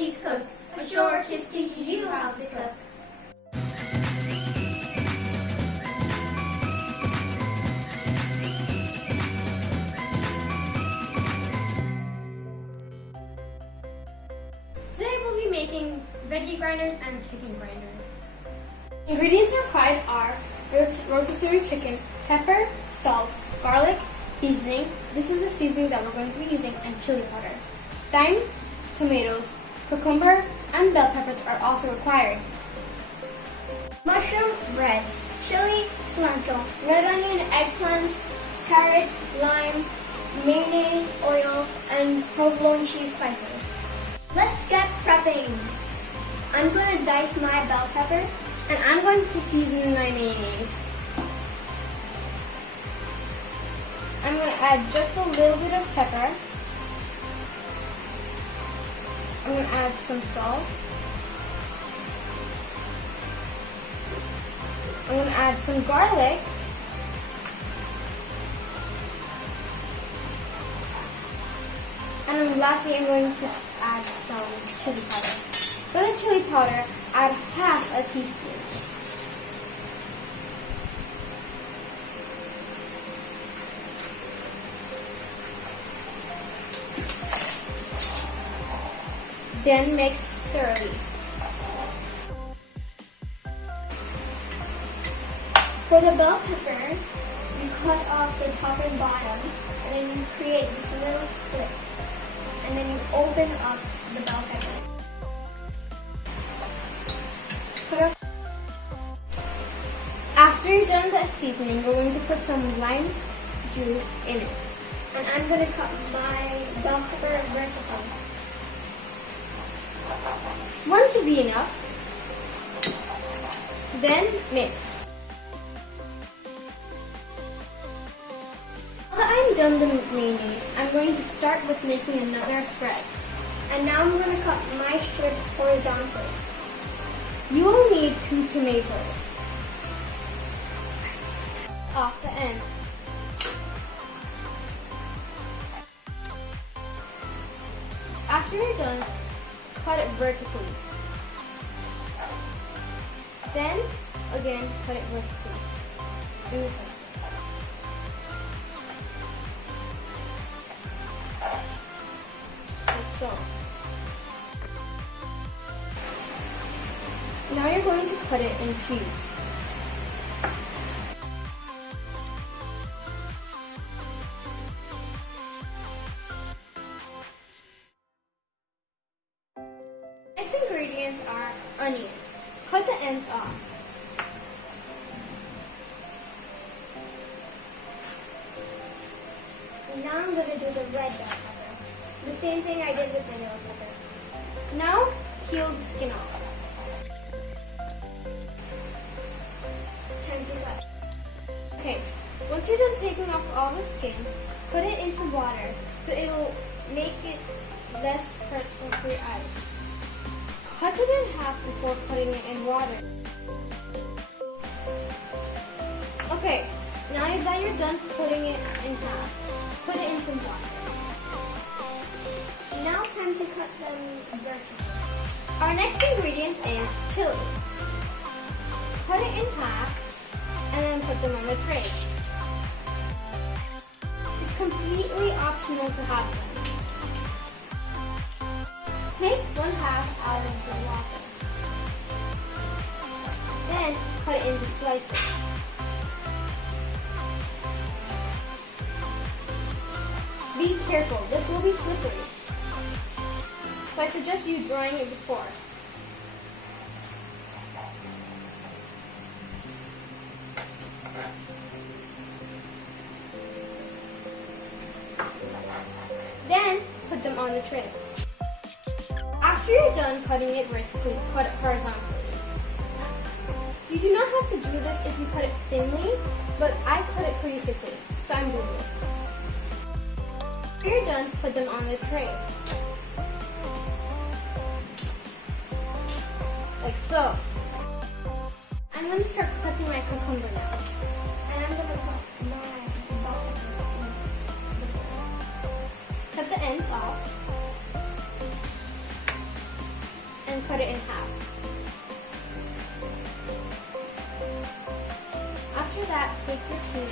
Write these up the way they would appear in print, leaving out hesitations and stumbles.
teach cook. A short kids teaching you how to cook. Today we'll be making veggie grinders and chicken grinders. Ingredients required are rotisserie chicken, pepper, salt, garlic, seasoning. This is the seasoning that we're going to be using, and chili powder. Thyme, tomatoes, cucumber, and bell peppers are also required. Mushroom bread, chili, cilantro, red onion, eggplant, carrot, lime, mayonnaise, oil, and provolone cheese slices. Let's get prepping. I'm going to dice my bell pepper, And I'm going to season my mayonnaise. I'm going to add just a little bit of pepper. I'm going to add some salt. I'm going to add some garlic. And then lastly, I'm going to add some chili powder. For the chili powder, add half a teaspoon. Then mix thoroughly. for the bell pepper, you cut off the top and bottom, and then you create this little strips, and then you open up the bell pepper. After you're done the seasoning, we're going to put some lime juice in it. And I'm going to cut my bell pepper vertical. One should be enough. Then mix. Now that I'm done the mayonnaise, I'm going to start with making another spread. And now I'm going to cut my strips horizontally. You will need 2 tomatoes off the ends. After you're done, cut it vertically. Then, again, cut it vertically. In the center. Like so. Now you're going to cut it in cubes. Next ingredients are onion. Cut the ends off. And now I'm going to do the red bell pepper. The same thing I did with the yellow pepper. Now, peel the skin off. Time to cut. Okay, once you're done taking off all the skin, put it into water so it'll make it less hurtful for your eyes. Cut it in half before putting it in water. Okay, now that you're done putting it in half, put it into water. Now time to cut them vertically. Our next ingredient is chili. Cut it in half and then put them on the tray. It's completely optional to have them. Take 1/2 out of the water. Then cut it into slices. Be careful, this will be slippery. So I suggest you drying it before. Then put them on the tray. After you're done cutting it vertically, cut it horizontally. You do not have to do this if you cut it thinly, but I cut it pretty thickly, so I'm doing this. After you're done, put them on the tray. Like so. I'm going to start cutting my cucumber now. And I'm going to cut my bell pepper. Cut the ends off. cut it in half. After that, take your tuna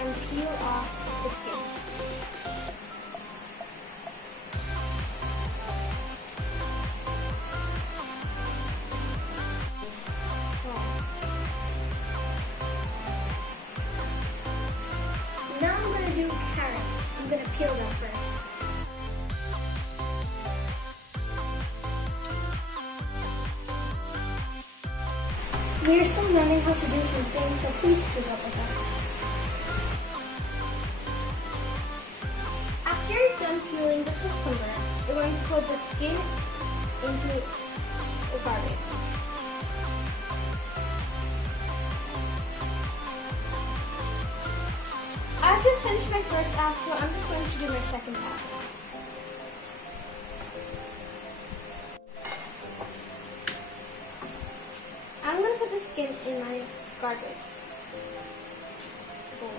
and peel off the skin. Now I'm going to do carrots. I'm going to peel them first. We're still learning how to do something, so please keep up with us. After you're done peeling the cucumber, you're going to put the skin into the garbage. I've just finished my first half, so I'm just going to do my second half. I'm going to put the skin in my garbage bowl.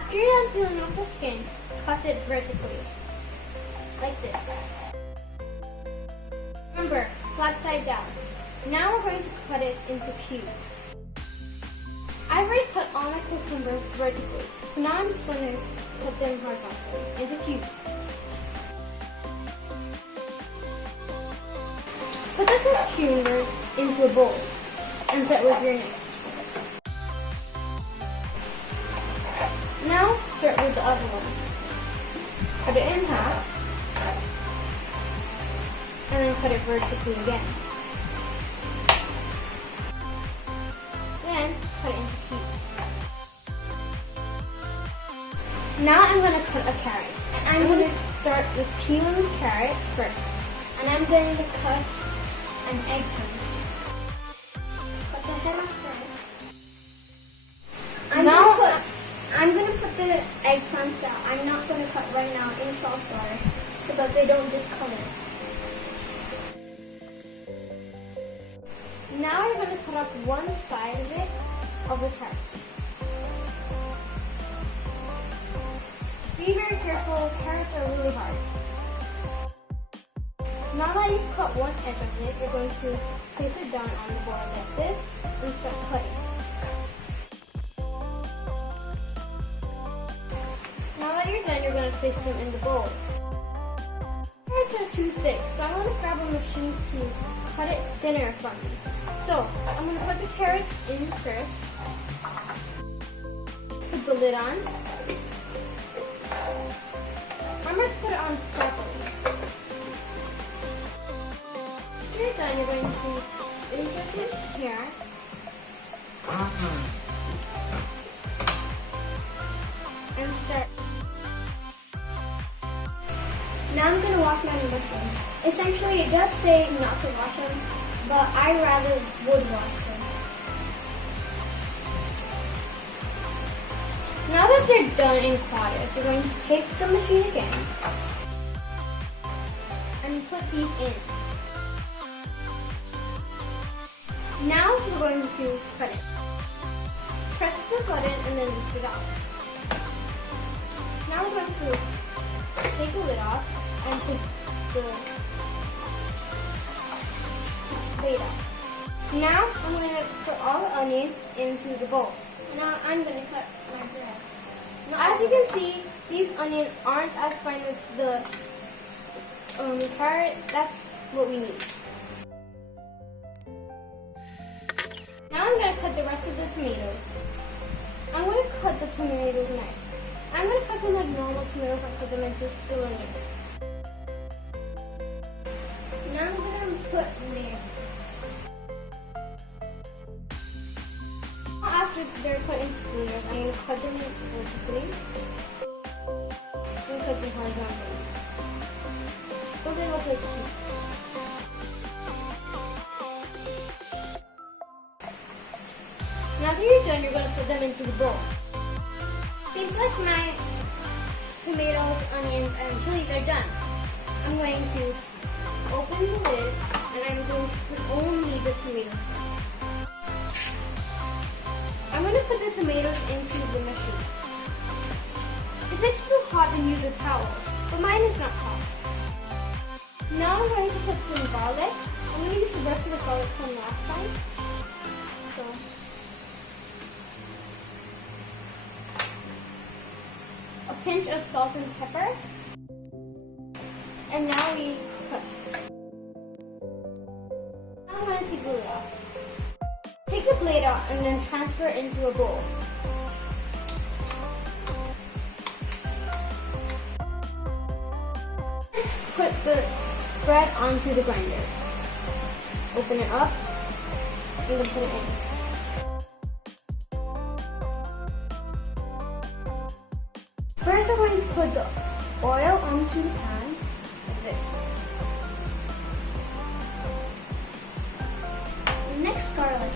After you're done peeling off the skin, cut it vertically, like this. Remember, flat side down. Now we're going to cut it into cubes. I've already cut all my cucumbers vertically, so now I'm just going to cut them horizontally into cubes. Put the cucumbers into a bowl and set with your next. Now start with the other one. Cut it in half and then cut it vertically again. Then cut it into cubes. Now I'm going to cut a carrot. And I'm going to start with peeling the carrot first. And I'm going to cut an eggplant. Cut the head off first. I'm going to put the eggplants out. I'm not going to cut right now in salt water so that they don't discolor. Now you're going to cut off one side of it, of the carrot. Be very careful, carrots are really hard. Now that you've cut one edge of it, you're going to place it down on the board like this and start cutting. Now that you're done, you're going to place them in the bowl. Carrots are too thick, so I want to grab a machine to cut it thinner for me. So, I'm going to put the carrots in first. Put the lid on. Remember to put it on properly. After you're done, you're going to insert it here. And start. Now I'm going to wash my mushrooms. Essentially, it does say not to wash them, but I rather would wash them. Now that they're done in quarters, you're going to take the machine again and put these in. Now we're going to cut it. Press the button and then lift it off. Now we're going to take the lid off and take the lid off. Now I'm going to put all the onions into the bowl. Now I'm going to cut my bread. Now as you can see, these onions aren't as fine as the carrot. That's what we need. Now I'm going to cut the rest of the tomatoes. I'm going to cut the tomatoes nice. I'm going to cut them like normal tomatoes and put them into cylinders. Now I'm going to put mayonnaise. After they're cut into cylinders, I'm going to cut them vertically and cut them horizontally. So they look like cubes. Now that you're done, you're going to put them into the bowl. Seems like my tomatoes, onions, and chilies are done. I'm going to open the lid and I'm going to put only the tomatoes. I'm going to put the tomatoes into the machine. If it's too hot, then use a towel, but mine is not hot. Now I'm going to put some garlic. I'm going to use the rest of the garlic from last time. So, a pinch of salt and pepper. And now we cook. Now I'm going to take the lid off. Take the blade out and then transfer it into a bowl. Put the spread onto the grinders. Open it up and then put it in. First we're going to put the oil onto the pan like this. Next, garlic.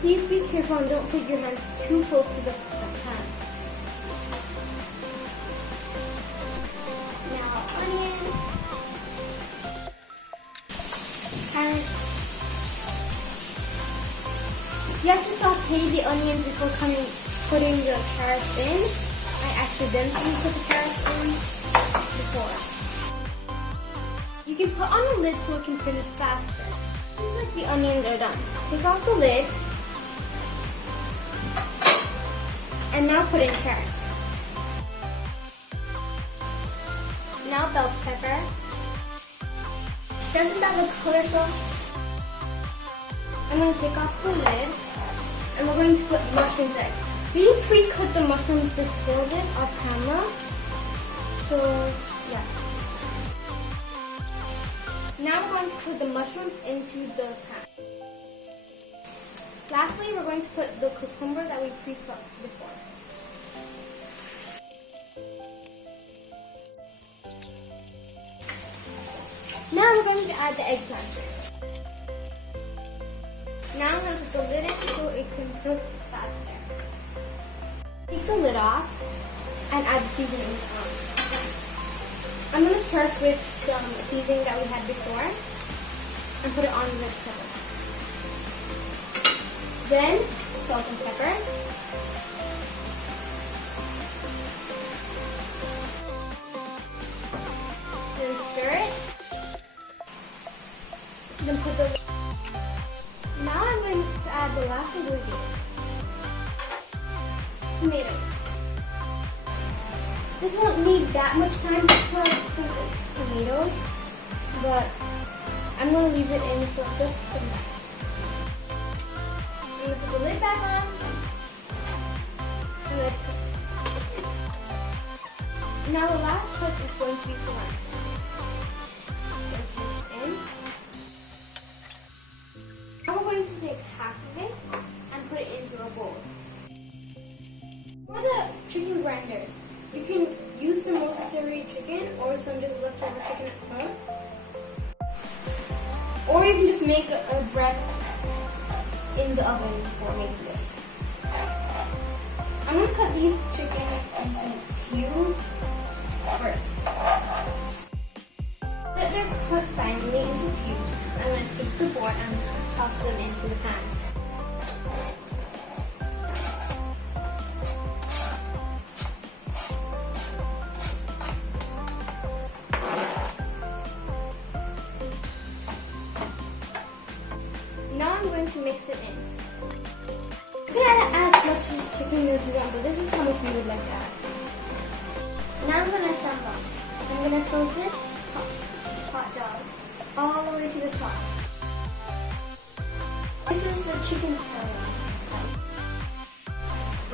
Please be careful and don't put your hands too close to the pan. Now, onion. Carrots. You have to saute the onions before putting the carrots in. I accidentally put the carrots in before. You can put on a lid so it can finish faster. Seems like the onions are done. Take off the lid. And now put in carrots. Now bell pepper. Doesn't that look colorful? I'm going to take off the lid. And we're going to put mushrooms in. We pre-cut the mushrooms to fill this off camera. So, yeah. Now we're going to put the mushrooms into the pan. Lastly, we're going to put the cucumber that we pre-cut before. Now we're going to add the eggplant. Now I'm going to put the lid in so it can cook faster. Take the lid off and add the seasonings on. I'm going to start with some seasoning that we had before and put it on the vegetables. Then salt and pepper. Then stir it. Then put the Now I'm going to add the last ingredient. Tomatoes. This won't need that much time to cook since it's tomatoes, but I'm going to leave it in for just some time. I'm going to put the lid back on and let it cook. Now the last touch is going to be cilantro. Now we're going to take half of it and put it into a bowl. For the chicken grinders, you can use some rotisserie chicken or some just leftover chicken at home. Or you can just make a breast in the oven before making this. I'm going to cut these chicken into cubes first. Let them cut finely into cubes. I'm going to take the board and toss them into the pan. Now I'm going to mix it in. You can add as much as chicken as you want, but this is how much we would like to add. Now I'm going to assemble. I'm going to fill this hot dog all the way to the top. This is the chicken filling.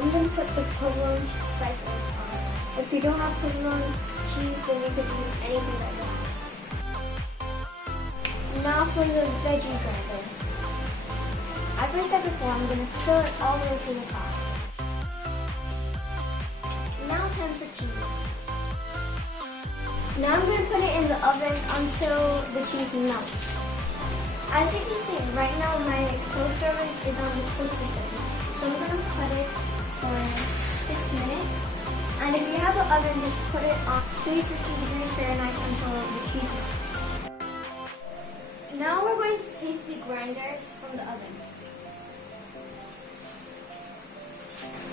I'm going to put the provolone slices on. If you don't have provolone cheese, then you could use anything like that. Now for the veggie grinder. As I said before, I'm going to fill it all the way to the top. Now time for cheese. Now I'm going to put it in the oven until the cheese melts. As you can see, right now my toaster oven is on the toaster setting. So I'm going to put it for 6 minutes. And if you have an oven, just put it on 350 degrees Fahrenheit until the cheese melts. Now we're going to taste the grinders from the oven.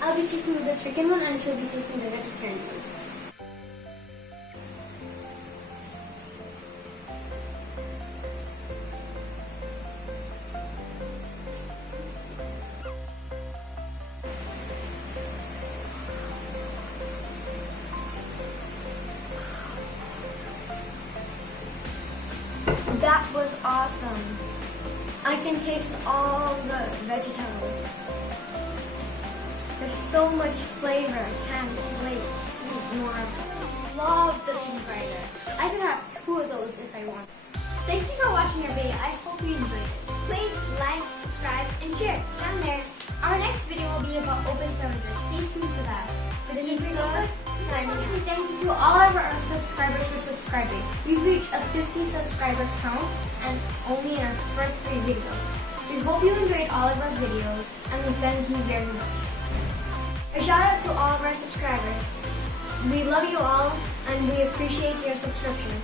I'll be tasting the chicken one and she'll be tasting the vegetarian one. That was awesome. I can taste all the vegetables. There's so much flavor. I can't wait to eat more of it. Love the chicken grinder. I could have 2 of those if I want. Thank you for watching our video. I hope you enjoyed it. Please like, subscribe, and share down there. Our next video will be about open cylinders. Stay tuned for that. This is Veggie signing out. Thank you to all of our subscribers for subscribing. We've reached a 50 subscriber count and only in our first 3 videos. We hope you enjoyed all of our videos and we thank you very much. A shout out to all of our subscribers. We love you all and we appreciate your subscription.